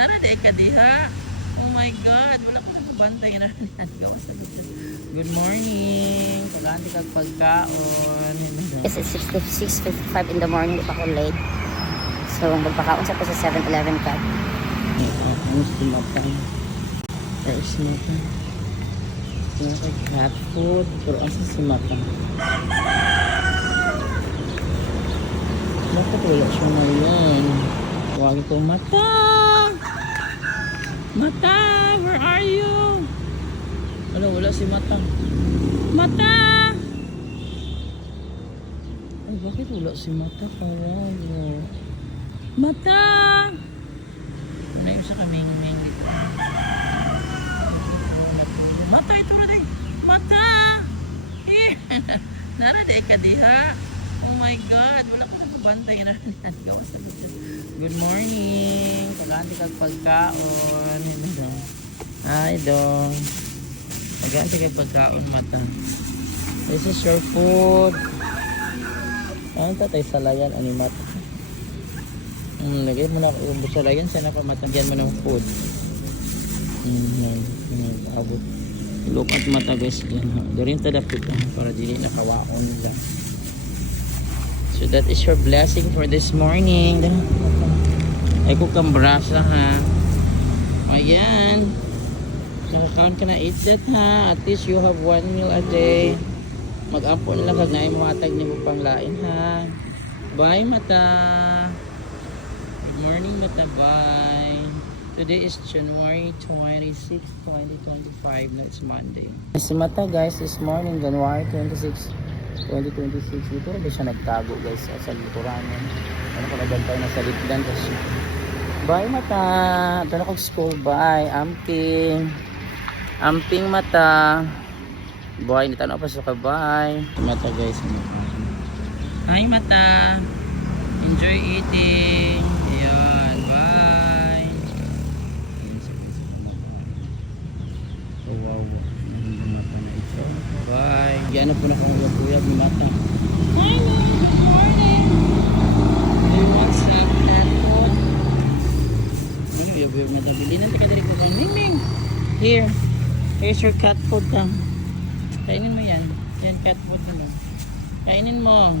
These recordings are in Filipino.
Nara di ka diha. Oh my God, wala ko nagabantay na. Good morning. Pagkaanti kag pagkaon. Yes, it's 6:55 in the morning. Di pa ako late. So, magpakaon sa ko sa 7-Eleven ka. Ang sumatang. There is nothing. Ito kay cat food. Pero asa sumatang. Bakit wala siya ngayon? Huwag ko, Mata! Mata! Where are you? Wala si Mata. Mata! Ay, bakit wala si Mata? Kawawa. Mata! Ano yung sa kaming-ming dito? Mata, ito na day! Mata! Nara day ka diha. Oh my God, wala ko nagabantay na. Good morning. Pagkaanti kag pagkaon. Hi, dong. Pagkaanti kag pagkaon, Mata. This is your food. Ano tatay salayan, ani Mata? Lagay mo na yung salayan, sana pa matagyan mo ng food. Abot. Look at Mata, guys. Doon tadapit para dili nakawaon nila. So that is your blessing for this morning. Ay ko kang brasa ha. Ayan. Nakakaon ka na, eat that ha. At least you have 1 meal a day. Mag-ampon lang kag naay mo atag ni mo pang lain ha. Bye Mata. Good morning Mata. Bye. Today is January 26, 2025. No, it's Monday. Si Mata guys, this morning January 26, 2026. Dito rin siya nagtago guys sa likuran. Ano ko nagantay na sa litdan kasi. Bye Mata. Ito na kong school. Bye. Amping Mata. Bye. Nito na pa sa ka. Bye. Mata guys. Hi Mata. Enjoy eating. Ayan. Bye. Oh wow. Mata na ito. Bye. Yan na po na kong uyab-uyab ni Mata. Good morning. What's up, cat food? Ano yung uyab-uyab na tabili? Nanti ka dili ko ba? Ming. Here. Here's your cat food lang. Kainin mo yan. Yan cat food mo. Kainin mo.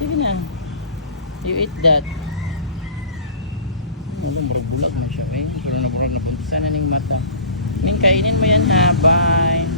Sige na. You eat that. Ano, marag bulag mo siya eh. Pero naburag na pagkasanan ng Mata. Ming, kainin mo yan ha. Bye.